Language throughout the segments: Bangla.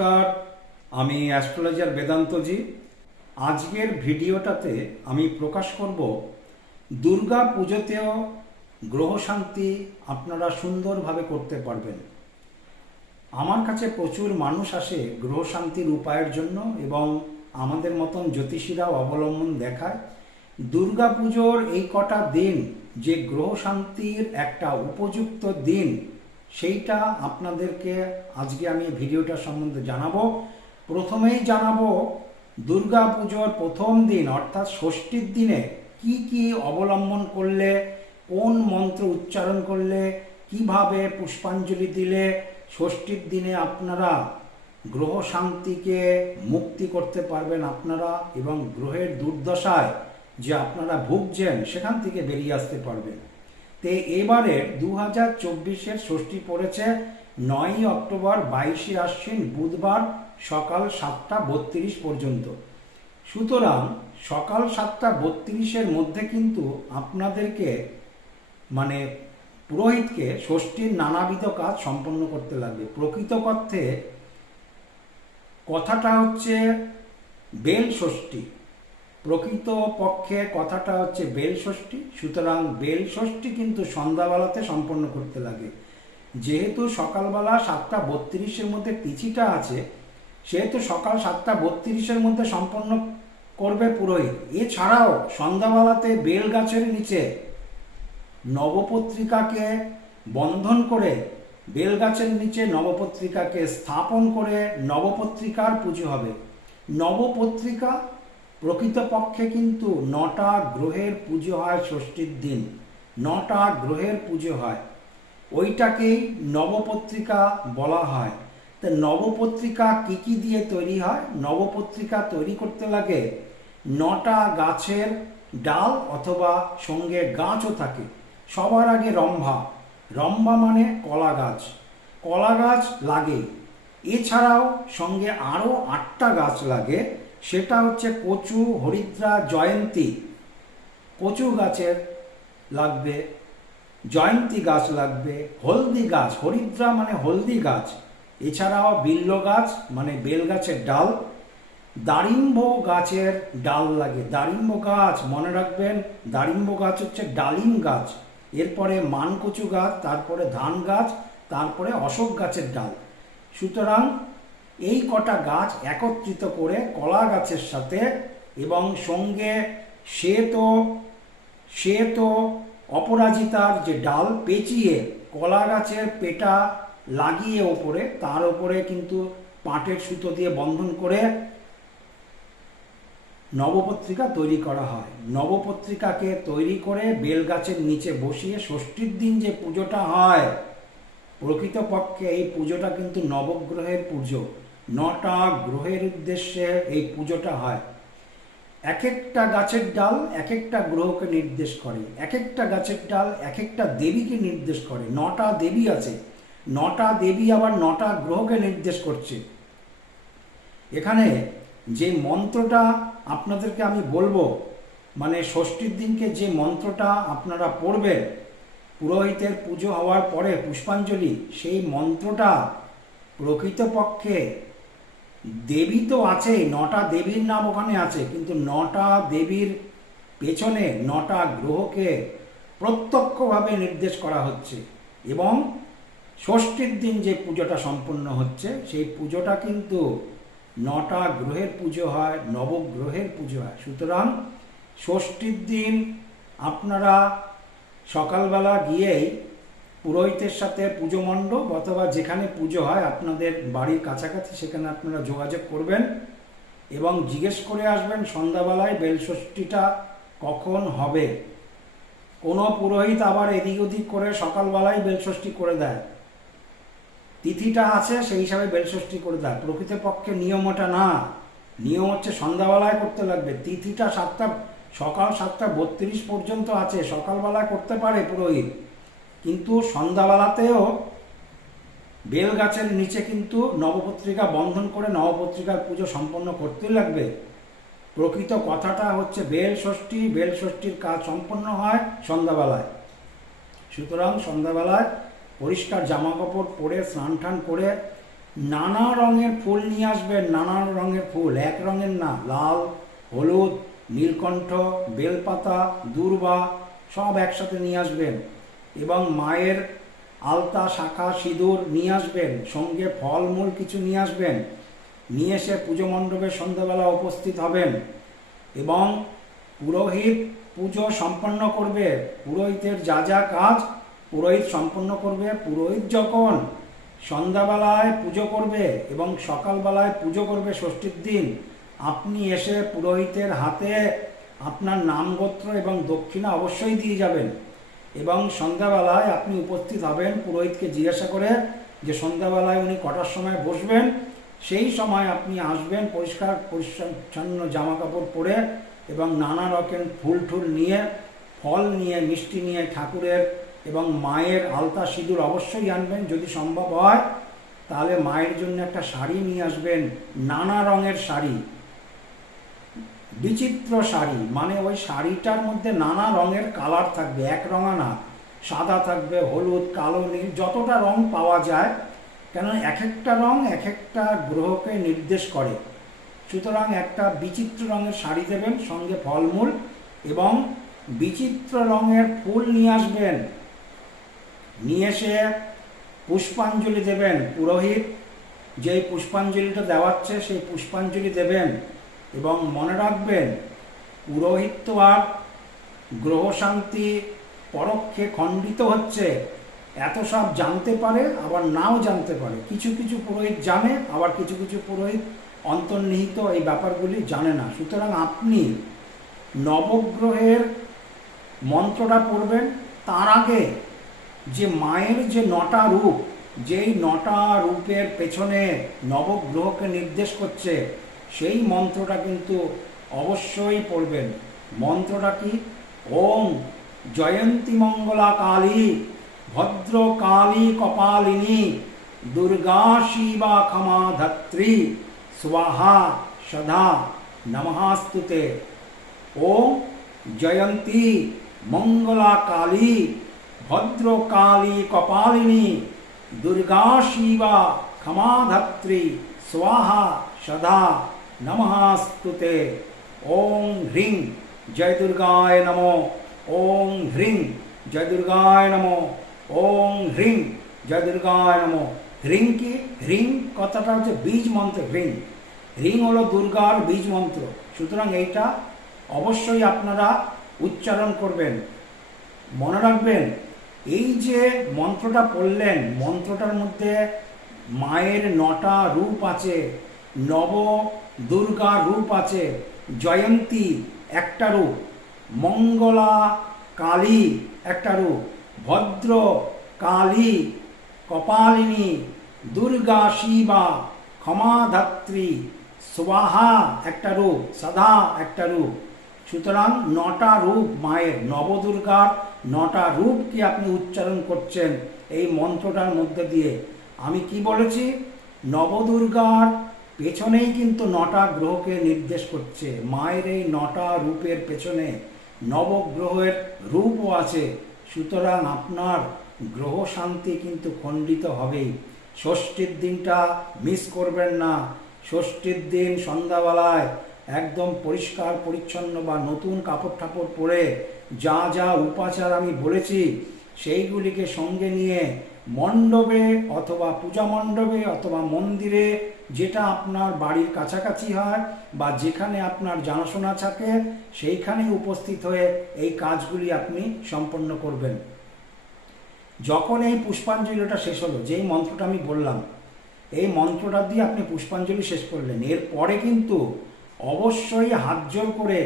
নমস্কার, আমি অ্যাস্ট্রোলজার বেদান্তজি। আজকের ভিডিওটাতে আমি প্রকাশ করব, দুর্গা পুজোতেও গ্রহ শান্তি আপনারা সুন্দরভাবে করতে পারবেন। আমার কাছে প্রচুর মানুষ আসে গ্রহ শান্তির উপায়ের জন্য এবং আমাদের মতন জ্যোতিষীরাও অবলম্বন দেখায়। দুর্গা পুজোর এই কটা দিন যে গ্রহ শান্তির একটা উপযুক্ত দিন সেইটা আপনাদেরকে আজকে আমি ভিডিওটা সম্বন্ধে জানাব। প্রথমেই জানাব দুর্গা পুজোর প্রথম দিন, অর্থাৎ ষষ্ঠীর দিনে কি কি অবলম্বন করলে, কোন মন্ত্র উচ্চারণ করলে, কীভাবে পুষ্পাঞ্জলি দিলে ষষ্ঠীর দিনে আপনারা গ্রহ শান্তিকে মুক্তি করতে পারবেন আপনারা এবং গ্রহের দুর্দশায় যে আপনারা ভুগছেন, সেখান থেকে বেরিয়ে আসতে পারবেন। তে এবারে দু হাজার চব্বিশের ষষ্ঠী পড়েছে, নয়ই অক্টোবর বাইশে আশ্বিন বুধবার সকাল সাতটা বত্রিশ পর্যন্ত। সুতরাং সকাল সাতটা বত্রিশের মধ্যে কিন্তু আপনাদেরকে মানে পুরোহিতকে ষষ্ঠীর নানাবিধ কাজ সম্পন্ন করতে লাগবে। প্রকৃত প্রকৃতপক্ষে কথাটা হচ্ছে বেল ষষ্ঠী। প্রকৃত পক্ষে কথাটা হচ্ছে বেল ষষ্ঠী, সুতরাং বেল ষষ্ঠী কিন্তু সন্ধ্যাবেলাতে সম্পন্ন করতে লাগে। যেহেতু সকালবেলা সাতটা বত্রিশের মধ্যে তিথিটা আছে, সেহেতু সকাল সাতটা বত্রিশের মধ্যে সম্পন্ন করবে পুরোহিত। এছাড়াও সন্ধ্যাবেলাতে বেল গাছের নিচে নবপত্রিকাকে বন্ধন করে বেলগাছের নিচে নবপত্রিকাকে স্থাপন করে নবপত্রিকার পুজো হবে। নবপত্রিকা প্রকৃতপক্ষে কিন্তু নটা গ্রহের পুজো হয় ষষ্ঠীর দিন। নটা গ্রহের পুজো হয়। ওইটাকেই নবপত্রিকা বলা হয়। তা নবপত্রিকা কি কি দিয়ে তৈরি হয়? নবপত্রিকা তৈরি করতে লাগে নটা গাছের ডাল অথবা সঙ্গে গাছও থাকে। সবার আগে রম্ভা। রম্ভা মানে কলা গাছ। কলা গাছ লাগে এছাড়াও সঙ্গে আরও আটটা গাছ লাগে। সেটা হচ্ছে কচু হরিদ্রা জয়ন্তী। কচু গাছের লাগবে, জয়ন্তী গাছ লাগবে, হলদি গাছ, হরিদ্রা মানে হলদি গাছ। এছাড়াও বিল্ল গাছ মানে বেল গাছের ডাল। দারিম্ব গাছের ডাল লাগে। দারিম্ব গাছ, মনে রাখবেন, দারিম্ব গাছ হচ্ছে ডালিম গাছ। এরপরে মানকচু গাছ, তারপরে ধান গাছ, তারপরে অশোক গাছের ডাল। সুতরাং এই কটা গাছ একত্রিত করে কলা গাছের সাথে এবং সঙ্গে শ্বেত শ্বেত অপরাজিতার যে ডাল পেঁচিয়ে কলা গাছের পেটা লাগিয়ে ওপরে, তার ওপরে কিন্তু পাটের সুতো দিয়ে বন্ধন করে নবপত্রিকা তৈরি করা হয়। নবপত্রিকাকে তৈরি করে বেলগাছের নিচে বসিয়ে ষষ্ঠীর দিন যে পুজোটা হয়, প্রকৃতপক্ষে এই পুজোটা কিন্তু নবগ্রহের পুজো। নটা গ্রহের উদ্দেশ্যে এই পুজোটা হয়। এক একটা গাছের ডাল এক একটা গ্রহকে নির্দেশ করে। এক একটা গাছের ডাল এক একটা দেবীকে নির্দেশ করে। নটা দেবী আছে। নটা দেবী আবার নটা গ্রহকে নির্দেশ করছে। এখানে যে মন্ত্রটা আপনাদেরকে আমি বলব মানে ষষ্ঠীর দিনকে যে মন্ত্রটা আপনারা পড়বেন, পুরোহিতের পুজো হওয়ার পরে পুষ্পাঞ্জলি, সেই মন্ত্রটা প্রকৃতপক্ষে দেবী তো আছেই নটা দেবীর নাম ওখানে আছে, কিন্তু নটা দেবীর পেছনে নটা গ্রহকে প্রত্যক্ষভাবে নির্দেশ করা হচ্ছে এবং ষষ্ঠীর দিন যে পুজোটা সম্পন্ন হচ্ছে, সেই পুজোটা কিন্তু নটা গ্রহের পুজো হয়, নবগ্রহের পুজো হয়। সুতরাং ষষ্ঠীর দিন আপনারা সকালবেলা গিয়েই পুরোহিতের সাথে পুজো মণ্ডপ অথবা যেখানে পুজো হয় আপনাদের বাড়ির কাছাকাছি, সেখানে আপনারা যোগাযোগ করবেন এবং জিজ্ঞেস করে আসবেন সন্ধ্যাবেলায় বেলষষ্ঠীটা কখন হবে। কোনো পুরোহিত আবার এদিক ওদিক করে সকালবেলায় বেলষষ্ঠী করে দেয়। তিথিটা আছে, সেই হিসাবে বেলষষ্ঠী করে দেয়। প্রকৃতপক্ষে নিয়ম ওটা না। নিয়ম হচ্ছে সন্ধ্যাবেলায় করতে লাগবে। তিথিটা সাতটা, সকাল সাতটা বত্রিশ পর্যন্ত আছে। সকালবেলায় করতে পারে পুরোহিত। কিন্তু সন্ধ্যাবেলাতেও বেল গাছের নিচে কিন্তু নবপত্রিকা বন্ধন করে নবপত্রিকার পুজো সম্পন্ন করতে লাগবে। প্রকৃত কথাটা হচ্ছে বেল ষষ্ঠী, বেল ষষ্ঠীর কাজ সম্পন্ন হয় সন্ধ্যাবেলায়। সুতরাং সন্ধ্যাবেলায় পরিষ্কার জামা কাপড় পরে, স্নান টান করে নানা রঙের ফুল নিয়ে আসবেন। নানা রঙের ফুল, এক রঙের না, লাল, হলুদ, নীলকণ্ঠ, বেলপাতা, দূর্বা, সব একসাথে নিয়ে আসবেন। এবং মায়ের আলতা, শাখা, সিঁদুর নিয়ে আসবেন, সঙ্গে ফলমূল কিছু নিয়ে আসবেন। নিয়ে এসে পুজো মণ্ডপে সন্ধ্যাবেলা উপস্থিত হবেন এবং পুরোহিত পুজো সম্পন্ন করবে। পুরোহিতের যা যা কাজ, পুরোহিত সম্পন্ন করবে, পুরোহিত যখন সন্ধ্যাবেলায় পুজো করবে এবং সকালবেলায় পুজো করবে ষষ্ঠীর দিন, আপনি এসে পুরোহিতের হাতে আপনার নাম গোত্র এবং দক্ষিণা অবশ্যই দিয়ে যাবেন। এবং সন্ধ্যাবেলায় আপনি উপস্থিত হবেন, পুরোহিতকে জিজ্ঞাসা করে যে সন্ধ্যাবেলায় উনি কটার সময় বসবেন, সেই সময় আপনি আসবেন, পরিষ্কার পরিচ্ছন্ন জামা কাপড় পরে এবং নানা রকম ফুল টুল নিয়ে, ফল নিয়ে, মিষ্টি নিয়ে ঠাকুরের এবং মায়ের আলতা সিঁদুর অবশ্যই আনবেন যদি সম্ভব হয়। তাহলে মায়ের জন্য একটা শাড়ি নিয়ে আসবেন, নানা রঙের শাড়ি। বিচিত্র শাড়ি। মানে ওই শাড়িটার মধ্যে নানা রঙের কালার থাকবে। এক রঙা না, সাদা থাকবে, হলুদ, কালো, নীল, যতটা রং পাওয়া যায় কেন এক একটা রং এক একটা গ্রহকে নির্দেশ করে। সুতরাং একটা বিচিত্র রঙের শাড়ি দেবেন, সঙ্গে ফলমূল এবং বিচিত্র রঙের ফুল নিয়ে আসবেন। নিয়ে এসে পুষ্পাঞ্জলি দেবেন পুরোহিত। যেই পুষ্পাঞ্জলিটা দেওয়াচ্ছে সেই পুষ্পাঞ্জলি দেবেন। এবং মনে রাখবেন পুরোহিত তো আর গ্রহ শান্তি পরোক্ষে খণ্ডিত হচ্ছে। এত সব জানতে পারে, আবার নাও জানতে পারে। কিছু কিছু পুরোহিত জানে, আবার কিছু কিছু পুরোহিত অন্তর্নিহিত এই ব্যাপারগুলি জানে না। সুতরাং আপনি নবগ্রহের মন্ত্রটা পড়বেন। তার আগে যে মায়ের যে নটা রূপ, যেই নটা রূপের পেছনে নবগ্রহকে নির্দেশ করছে সেই মন্ত্রটা কিন্তু অবশ্যই পড়বেন। মন্ত্রটা কি? ওম জয়ন্তী মঙ্গলা কালী ভদ্র কালী কপালিনী দুর্গা শিবা ক্ষমা ধাত্রী স্বাহা সদা নমস্তুতে ওম জয়ন্তী মঙ্গলা কালী ভদ্র কালী কপালিনী দুর্গা শিবা ক্ষমাধাত্রী স্বাহা সদা নমস্তুতে ওং হ্রিং জয় দুর্গায় নমো ওং হ্রিং জয় দুর্গায় নমো ওং হ্রিং জয় দুর্গায় নমো হ্রিং কি হ্রিং কথাটা হচ্ছে বীজ মন্ত্র হ্রিং হ্রিং হলো দুর্গার বীজ মন্ত্র। সুতরাং এইটা অবশ্যই আপনারা উচ্চারণ করবেন। মনে রাখবেন, এই যে মন্ত্রটা পড়লেন, মন্ত্রটার মধ্যে মায়ের নটা রূপ আছে। নব দুর্গা রূপ আছে, জয়ন্তী একটা রূপ, মঙ্গলা কালী একটা রূপ, ভদ্র কালী কপালিনী, দুর্গা শিবা ক্ষমাধাত্রী, স্বাহা একটা রূপ, সদা একটা রূপ। সুতরাং নটা রূপ মায়ের নবদুর্গার নটা রূপকে আপনি উচ্চারণ করছেন এই মন্ত্রটার মধ্যে দিয়ে। আমি কি বলেছি? নবদুর্গার পেছনেই কিন্তু নটা গ্রহকে নির্দেশ করছে। মায়ের এই নটা রূপের পেছনে নবগ্রহের রূপও আছে। সুতরাং আপনার গ্রহ শান্তি কিন্তু খণ্ডিত হবেই। ষষ্ঠীর দিনটা মিস করবেন না। ষষ্ঠীর দিন সন্ধ্যাবেলায় একদম পরিষ্কার, পরিচ্ছন্ন বা নতুন কাপড় ঠাপড় পরে যা যা উপাচার আমি বলেছি, সেইগুলিকে সঙ্গে নিয়ে মণ্ডপে অথবা পূজা মণ্ডপে অথবা মন্দিরে যেটা আপনার বাড়ির কাছাকাছি হয় বা যেখানে আপনার জানাশোনা থাকে, সেইখানে উপস্থিত হয়ে এই কাজগুলি আপনি সম্পন্ন করবেন। যখন এই পুষ্পাঞ্জলিটা শেষ হলো, যেই মন্ত্রটা আমি বললাম, এই মন্ত্রটা দিয়ে আপনি পুষ্পাঞ্জলি শেষ করলেন। এরপরে কিন্তু অবশ্যই হাত জোর করে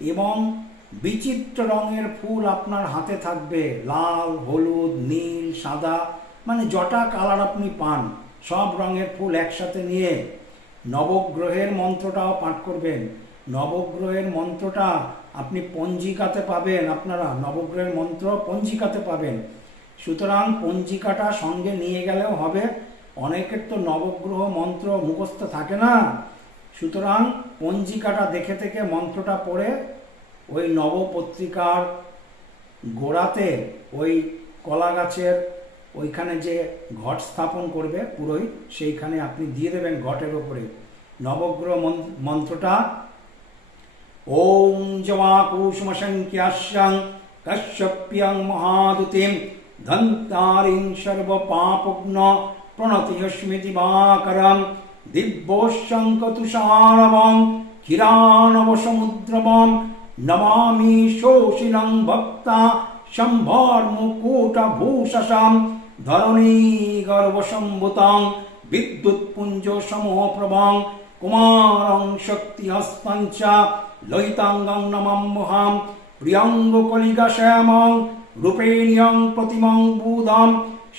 এবং বিচিত্র রঙের ফুল আপনার হাতে থাকবে। লাল, হলুদ, নীল, সাদা মানে জটা কালার আপনি পান। সব রঙের ফুল একসাথে নিয়ে নবগ্রহের মন্ত্রটাও পাঠ করবেন। নবগ্রহের মন্ত্রটা আপনি পঞ্জিকাতে পাবেন। আপনারা নবগ্রহের মন্ত্র পঞ্জিকাতে পাবেন। সুতরাং পঞ্জিকাটা সঙ্গে নিয়ে গেলেও হবে। অনেকের তো নবগ্রহ মন্ত্র মুখস্থ থাকে না। সুতরাং পঞ্জিকাটা দেখে থেকে মন্ত্রটা পড়ে ওই নবপত্রিকার গোড়াতে ওই কলা গাছের ওইখানে যে ঘট স্থাপন করবে পুরোহিত সেইখানে আপনি দিয়ে দেবেন ঘটের ওপরে। নবগ্রহ মন্ত্রটা, ওম জমা কুসুম সংখ্যাশ্যাং কশ্যপ্যং মহাদুতিম ধন্তারিং সর্ব সর্বপাপগ্ন প্রণতিহস্মি দিবাকরম দিব্যশঙ্কতুষারবং ক্ষীরানবসমুদ্রবম নমামি শোষিণং ভক্তা মুকুট ভূষসাম ধরণী গর্ভসম্ভূতাং বিদ্যুৎপুঞ্জ সমপ্রভং কুমারং শক্তি শক্তিহস্তঞ্চ লয়িতাঙ্গং নমাম মহাম প্রিয়ঙ্গ কলিগাশ্যামং রূপেণীয়ং প্রতিমং বুধম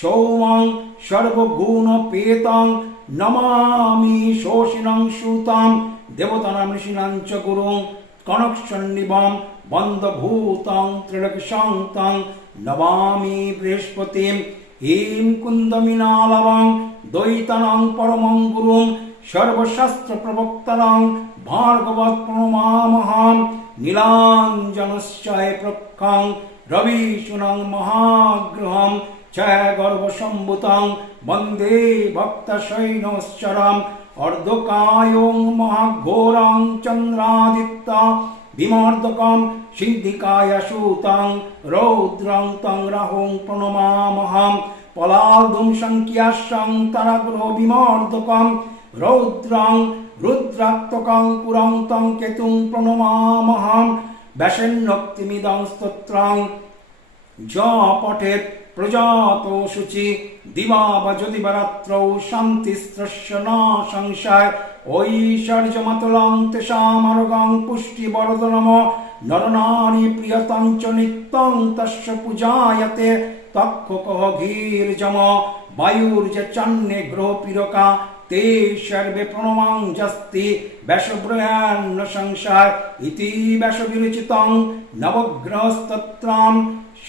সৌমং সর্বগুণ সর্বগুণপেতং নমামি শোষিণং সুতাম দেবতানাম ঋষিণাঞ্চ গুরুং কনকসন্নিবম বন্ধভূতং ত্রিলকসং নবামি বৃহস্পতিম হিম কুন্দমিনালবং দ্বৈতনং পরমং গুরুং সর্বশাস্ত্র প্রবক্তরং ভার্গবৎ প্রণমামহম নীলাঞ্জনশ্চয় প্রক্ষং রবিশুনং মহাগ্রহম ছয় গর্ভসম্ভুতং বন্দে ভক্তশৈনশ্চরম অর্ধকায়ং মহাঘোরাং চন্দ্রাদিত্যা বিমর্দকম সিদ্ধিকায় সুতং রৌদ্রং তং রাহুং প্রণমামহম পলালধুম সংখ্যাসং তারাগ্রহ বিমর্দকম রৌদ্রং রুদ্রাত্মকং পুরং তং কেতুং প্রণমামহম ব্যাসেন্নক্তিমিদং স্তোত্রং জ প্রজাত শুচি দিবা বা যদি বা রাত্র শান্তি স্রস্য না সংশয়। ঐশ্বর্যমতলং তেষামারগং পুষ্টি বরদনম। নরনারী প্রিয়তঞ্চ নিত্যং তস্য পূজায়তে। তক্ষ কহ ঘীর ঘীর্জম বায়ুর যে চন্নে গ্রহ পিরকা। তে সর্বে প্রণমাং জস্তি ব্যাসব্রয়ান্ন সংসার ইতি ব্যাসবিরচিতং। নবগ্রহস্তত্রাম।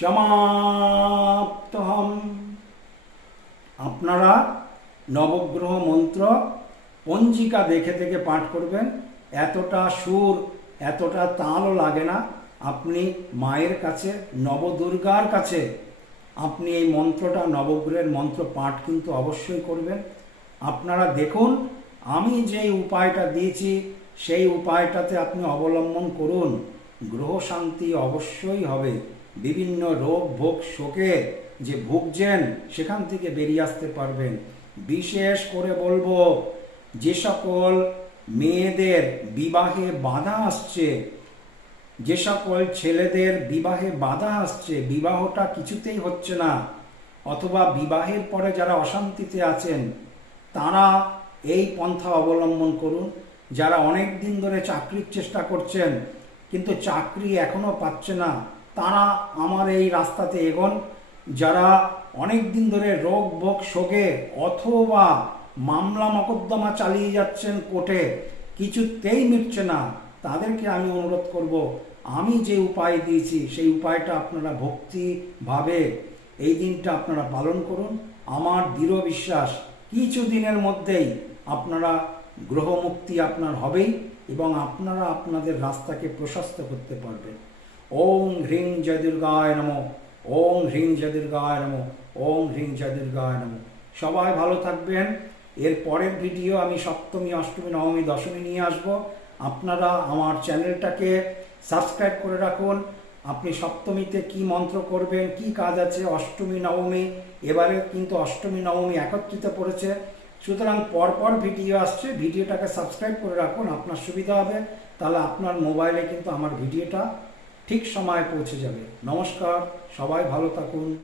সমাপ্তহম। আপনারা নবগ্রহ মন্ত্র পঞ্জিকা দেখে দেখে পাঠ করবেন। এতটা সুর, এতটা তালও লাগে না। আপনি মায়ের কাছে, নবদুর্গার কাছে আপনি এই মন্ত্রটা, নবগ্রহের মন্ত্র পাঠ কিন্তু অবশ্যই করবেন। আপনারা দেখুন, আমি যেই উপায়টা দিয়েছি, সেই উপায়টাতে আপনি অবলম্বন করুন। গ্রহ শান্তি অবশ্যই হবে। বিভিন্ন রোগ, ভোগ, শোকে যে ভুগছেন, সেখান থেকে বেরিয়ে আসতে পারবেন। বিশেষ করে বলব, যে সকল মেয়েদের বিবাহে বাধা আসছে, যে সকল ছেলেদের বিবাহে বাধা আসছে, বিবাহটা কিছুতেই হচ্ছে না। অথবা বিবাহের পরে যারা অশান্তিতে আছেন, তারা এই পন্থা অবলম্বন করুন। যারা অনেক দিন ধরে চাকরির চেষ্টা করছেন, কিন্তু চাকরি এখনও পাচ্ছে না। তারা আমার এই রাস্তাতে এগোন। যারা অনেক দিন ধরে রোগ ভোগ শোকে অথবা মামলা, মকদ্দমা চালিয়ে যাচ্ছেন কোর্টে, কিছুতেই মিটছে না। তাদেরকে আমি অনুরোধ করব, আমি যে উপায় দিয়েছি, সেই উপায়টা আপনারা ভক্তিভাবে এই দিনটা আপনারা পালন করুন। আমার দৃঢ় বিশ্বাস, কিছু দিনের মধ্যেই আপনারা গ্রহমুক্তি আপনার হবেই এবং আপনারা আপনাদের রাস্তাকে প্রশস্ত করতে পারবেন। ওম হ্রিং জয় দুর্গায় নম ওম হ্রিং জয় দুর্গায় নম ওম হ্রিং জয় দুর্গায় নম সবাই ভালো থাকবেন। এর পরের ভিডিও আমি সপ্তমী, অষ্টমী, নবমী, দশমী নিয়ে আসব। আপনারা আমার চ্যানেলটাকে সাবস্ক্রাইব করে রাখুন। আপনি সপ্তমীতে কি মন্ত্র করবেন, কি কাজ আছে, অষ্টমী, নবমী, এবারে কিন্তু অষ্টমী, নবমী একত্রিত পড়েছে। সুতরাং পরপর ভিডিও আসছে, ভিডিওটাকে সাবস্ক্রাইব করে রাখুন, আপনার সুবিধা হবে। তাহলে আপনার মোবাইলে কিন্তু আমার ভিডিওটা ঠিক সময়ে পৌঁছে যাবে। নমস্কার সবাই ভালো থাকুন।